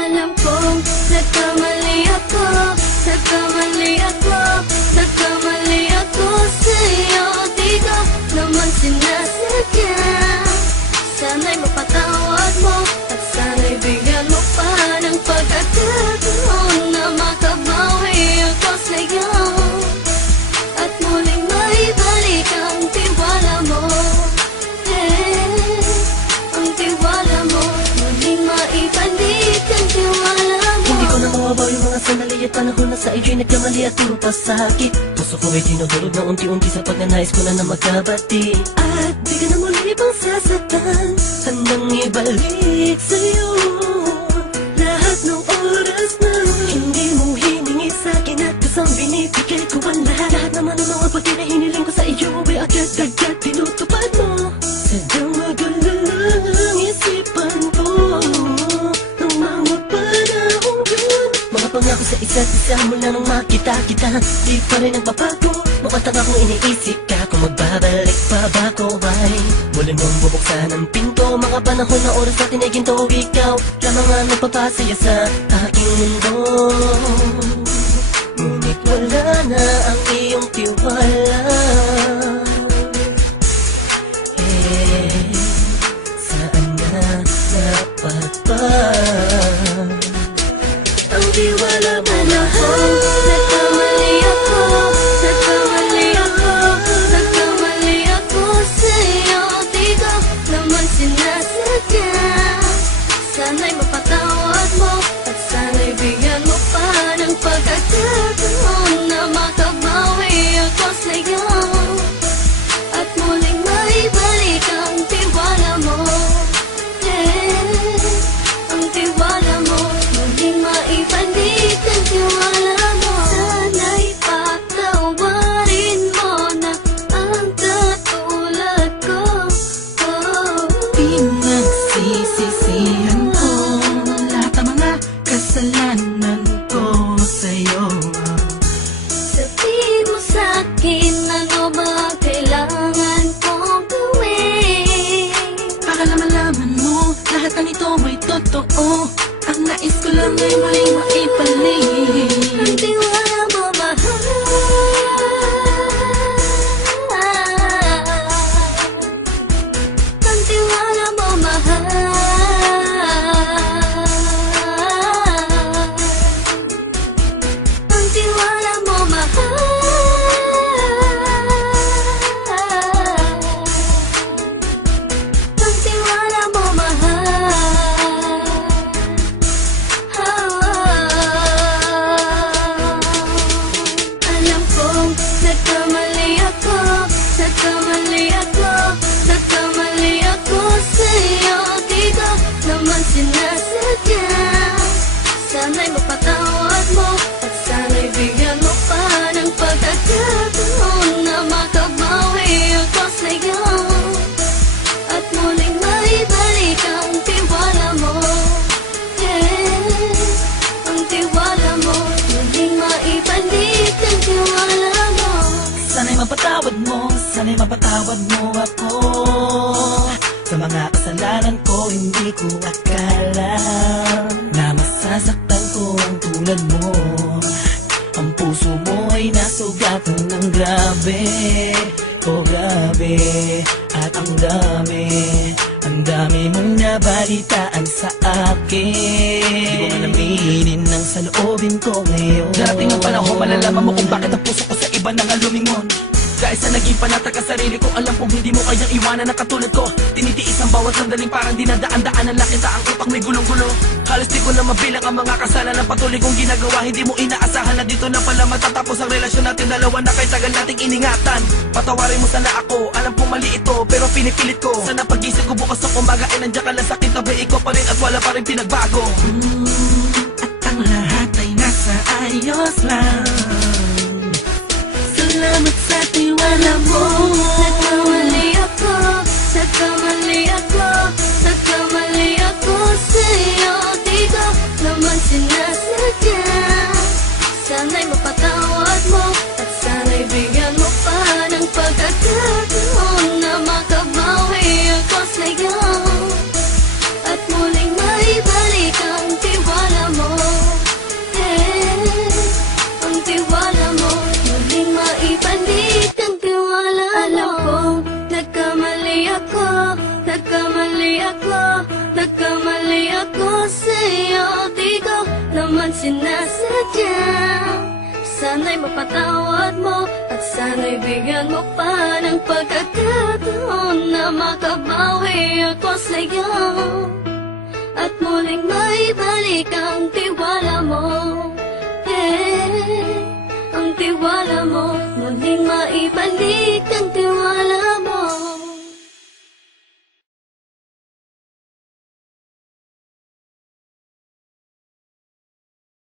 Alam kong nagkamali ako, nagkamali ako, nagkamali ako sa'yo. Di ko naman sinasadya. Sana'y mapatawad mo at sana'y bigyan mo pa ng pagkakataon na makabawi ako sa'yo at muling maibalik ang tiwala mo. Ang tiwala mo, muling maibalik ang tiwala mo. Hindi ko na mawabaw yung mga sandali at panahon na sa iyo'y nagkamali at puro pasakit. Puso ko ay dinudulog na unti-unti sa pagnanais ko na magkabati. At di ka na muli pang sasaktan, handang ibalik sa'yo lahat ng oras na hindi mo hiningi sa'kin at kusang binibigay ko ang lahat. Lahat naman ng mga pagkain na hiniling ko sa iyo ay agad-agad tinutupad mo. Sadyang magulo lang isipan ko ng mga panahon yun. Mga pangako sa isa't isa mula nung makita kita, di pa rin nagbabago. Mukhang akong iniisip ka kung magbabalik pa ba ko ay muli mong bubuksan ang pinto. Mga panahon na oras natin ay ginto, ikaw lamang ang nagpapasaya sa aking mundo. Ngunit wala na ang iyong tiwala. Saan na dapat ba ang tiwala mo? Nagkamali ako, nagkamali ako, nagkamali ako sa'yo. Di ko naman sinasadya. Sana'y mapatawad mo at sana'y bigyan mo pa ng pagkakataon na makabawi ako sa'yo at muling maibalik ang tiwala mo. Ang tiwala mo, muling maibalik ang tiwala mo. Sana'y patawarin mo na ang katulad ko. Pinagsisisihan ko lahat ng mga kasalanan ko sa'yo. Sabihin mo sa'kin ano ba kailangan kong gawin. Para malaman mo lahat ng ito ay totoo. Ang nais ko lang ay muling maibalik Ang tiwala mo, mahal. Ang tiwala mo, mahal. Ang tiwala mo, mahal. Ang tiwala mo, mahal. Alam kong nagkamali ako, nagkamali ako, nagkamali ako sa'yo. Di ko naman sinasadya. Sana'y mapatawad mo at sana'y bigyan mo pa ng pagkakataon na makabawi ako sa'yo at muling maibalik ang tiwala mo. Ang tiwala mo, muling maibalik ang tiwala mo. Sana'y mapatawad mo, sana'y mapatawad mo ako sa mga kasalanan ko. Hindi ko akala na masasaktan ko ang tulad mo. Ang puso mo ay nasugatan ng grabe, oh grabe. At ang dami mong nabalitaan sa akin. Di ko man aminin ang saloobin ko ngayon. Darating ang panahon, malalaman mo kung bakit ang puso ko sa iba nang lumingon. Dahil sa naging panatag ka sarili ko, alam kong hindi mo kayang iwanan na katulad ko. Tinitiis ang bawat sandaling parang dinadaan-daan ang lakita ang utak may gulong-gulo. Halos di ko na mabilang ang mga kasalanan patuloy kong ginagawa. Hindi mo inaasahan na dito na pala matatapos ang relasyon natin dalawa na kay tagal nating iningatan. Patawarin mo sana ako, alam kong mali ito pero pinipilit ko. Sana pag-isip ko bukas ng umaga ay nandiyan ka lang sa akin, tabi ko pa rin at wala pa rin pinagbago. At ang lahat ay nasa ayos lang. Salamat sa tiwala mo. Nagkamali ako, nagkamali ako, nagkamali ako sa'yo. Di ko naman sinasadya. Sana'y mapatawad mo at sana'y bigyan mo pa ng pagkakataon na makabawi ako sa'yo at muling maibalik ang tiwala sinasadya. Sana'y mapatawad mo at sana'y bigyan mo pa ng pagkakataon na makabawi ako sa'yo at muling maibalik ang tiwala mo. Ang tiwala mo muling maibalik